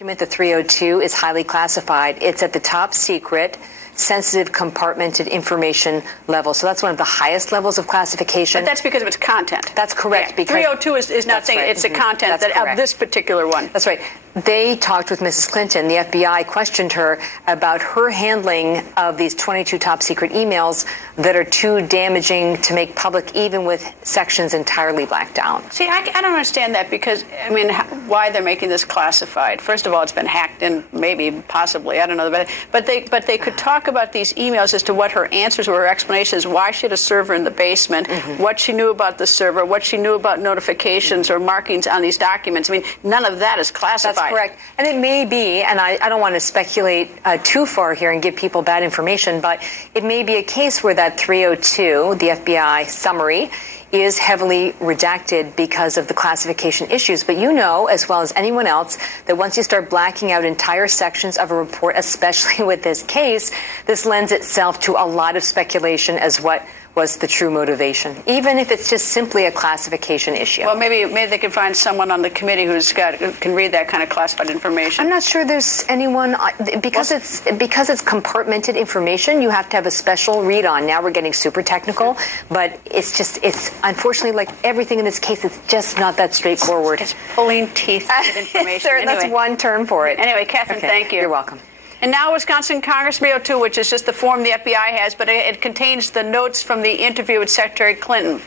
The 302 is highly classified. It's at the top secret, sensitive, compartmented information level. So that's one of the highest levels of classification. But that's because of its content. That's correct. Yeah. Because 302 is not saying it's the content of this particular one. That's right. They talked with Mrs. Clinton. The FBI questioned her about her handling of these 22 top secret emails that are too damaging to make public, even with sections entirely blacked out. See, I don't understand that because, I mean, why they're making this classified. First of all, it's been hacked in, maybe, possibly, I don't know. But they could talk about these emails as to what her answers were, her explanations, why she had a server in the basement, what she knew about the server, what she knew about notifications or markings on these documents. I mean, none of that is classified. That's correct. And it may be, and I don't want to speculate too far here and give people bad information, but it may be a case where that 302, the FBI summary, is heavily redacted because of the classification issues. But you know, as well as anyone else, that once you start blacking out entire sections of a report, especially with this case, this lends itself to a lot of speculation as what was the true motivation, even if it's just simply a classification issue. Well, maybe they can find someone on the committee who can read that kind of classified information. I'm not sure there's anyone because it's compartmented information. You have to have a special read on. Now we're getting super technical, but it's unfortunately, like everything in this case, it's just not that straightforward. It's pulling teeth with information. Anyway. That's one term for it. Anyway, Catherine, thank you. You're welcome. And now Wisconsin Congress 302, which is just the form the FBI has, but it contains the notes from the interview with Secretary Clinton.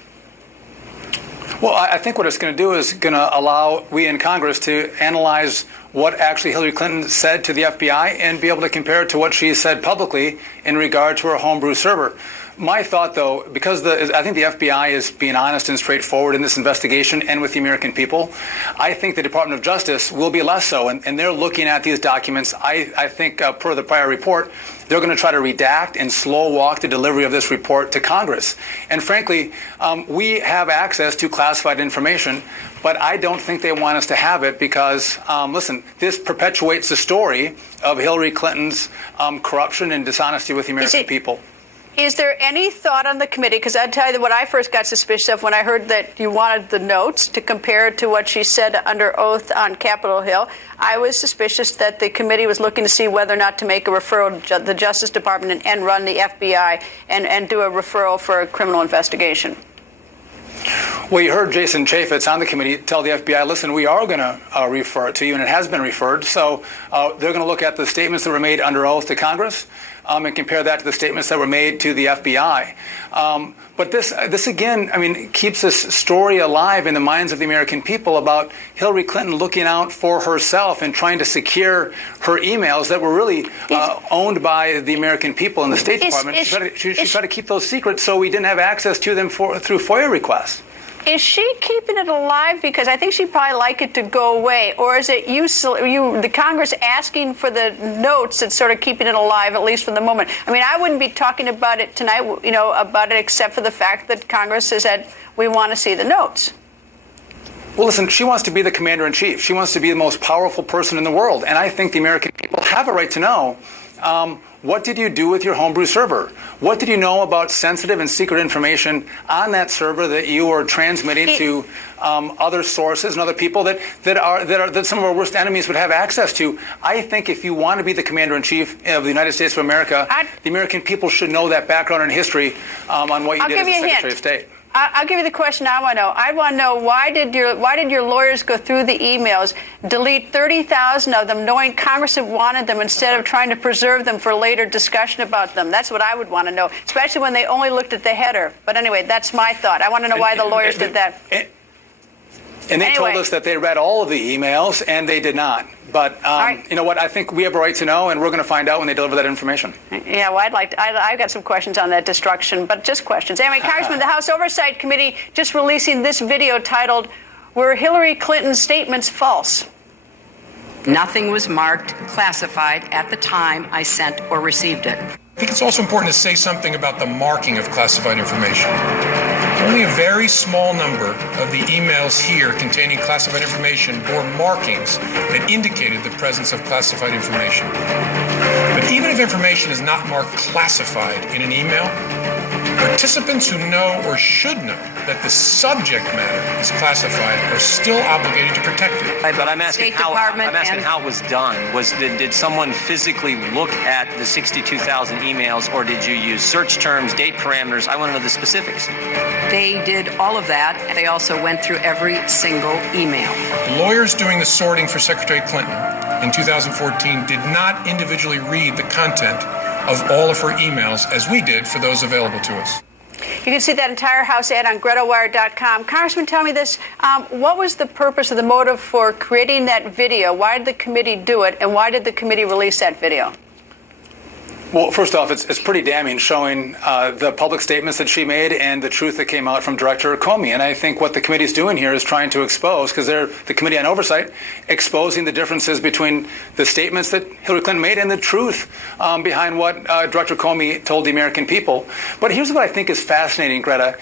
Well, I think what it's going to do is going to allow we in Congress to analyze what actually Hillary Clinton said to the FBI and be able to compare it to what she said publicly in regard to her homebrew server. My thought, though, because I think the FBI is being honest and straightforward in this investigation and with the American people, I think the Department of Justice will be less so. And they're looking at these documents. I think, per the prior report, they're going to try to redact and slow walk the delivery of this report to Congress. And frankly, we have access to classified information, but I don't think they want us to have it because, listen, this perpetuates the story of Hillary Clinton's corruption and dishonesty with the American people. Is there any thought on the committee, because I'd tell you that what I first got suspicious of when I heard that you wanted the notes to compare it to what she said under oath on Capitol Hill, I was suspicious that the committee was looking to see whether or not to make a referral to the Justice Department and run the FBI and do a referral for a criminal investigation. Well, you heard Jason Chaffetz on the committee tell the FBI, listen, we are going to refer it to you, and it has been referred. So they're going to look at the statements that were made under oath to Congress and compare that to the statements that were made to the FBI. But this again, I mean, keeps this story alive in the minds of the American people about Hillary Clinton looking out for herself and trying to secure her emails that were really owned by the American people in the State Department. She tried to keep those secret so we didn't have access to them through FOIA requests. Is she keeping it alive? Because I think she'd probably like it to go away. Or is it the Congress asking for the notes that's sort of keeping it alive, at least for the moment? I mean, I wouldn't be talking about it tonight, about it except for the fact that Congress has said we want to see the notes. Well, listen, she wants to be the commander-in-chief. She wants to be the most powerful person in the world. And I think the American people have a right to know, what did you do with your homebrew server? What did you know about sensitive and secret information on that server that you were transmitting to other sources and other people that some of our worst enemies would have access to? I think if you want to be the commander-in-chief of the United States of America, the American people should know that background and history on what you did as the Secretary of State. I'll give you the question I want to know. I want to know why did your lawyers go through the emails, delete 30,000 of them, knowing Congress had wanted them instead of trying to preserve them for later discussion about them? That's what I would want to know, especially when they only looked at the header. But anyway, that's my thought. I want to know why the lawyers did that. And they told us that they read all of the emails, and they did not. But you know what? I think we have a right to know, and we're going to find out when they deliver that information. Yeah, well, I've got some questions on that destruction, but just questions. Anyway, Congressman, the House Oversight Committee just releasing this video titled, "Were Hillary Clinton's Statements False?" Nothing was marked classified at the time I sent or received it. I think it's also important to say something about the marking of classified information. Only a very small number of the emails here containing classified information bore markings that indicated the presence of classified information. But even if information is not marked classified in an email, Participants who know or should know that the subject matter is classified are still obligated to protect it. But I'm asking State how Department how it was done. Did someone physically look at the 62,000 emails, or did you use search terms, date parameters? I want to know the specifics. They did all of that, and they also went through every single email. Lawyers doing the sorting for Secretary Clinton in 2014 did not individually read the content of all of her emails as we did for those available to us. You can see that entire House ad on GretaWire.com. Congressman, tell me this. What was the purpose or the motive for creating that video? Why did the committee do it, and why did the committee release that video? Well, first off, it's pretty damning, showing the public statements that she made and the truth that came out from Director Comey. And I think what the committee is doing here is trying to expose, because they're the Committee on Oversight, exposing the differences between the statements that Hillary Clinton made and the truth behind what Director Comey told the American people. But here's what I think is fascinating, Greta.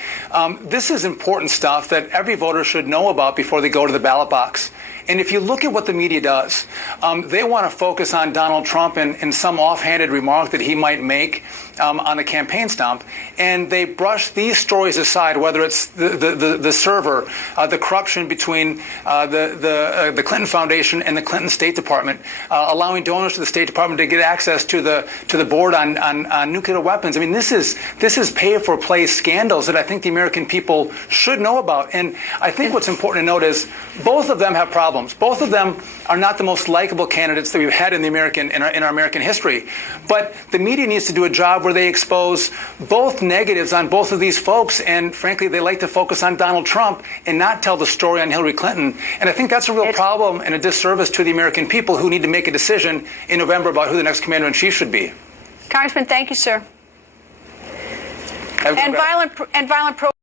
This is important stuff that every voter should know about before they go to the ballot box. And if you look at what the media does, they want to focus on Donald Trump and some offhanded remark that he might make on the campaign stump, and they brush these stories aside, whether it's the server, the corruption between the Clinton Foundation and the Clinton State Department, allowing donors to the State Department to get access to the board on nuclear weapons. I mean, this is pay-for-play scandals that I think the American people should know about. And I think what's important to note is both of them have problems. Both of them are not the most likable candidates that we've had in our American history. But the media needs to do a job where they expose both negatives on both of these folks, and frankly, they like to focus on Donald Trump and not tell the story on Hillary Clinton. And I think that's a real problem and a disservice to the American people who need to make a decision in November about who the next commander-in-chief should be. Congressman, thank you, sir. Have a good day. And violent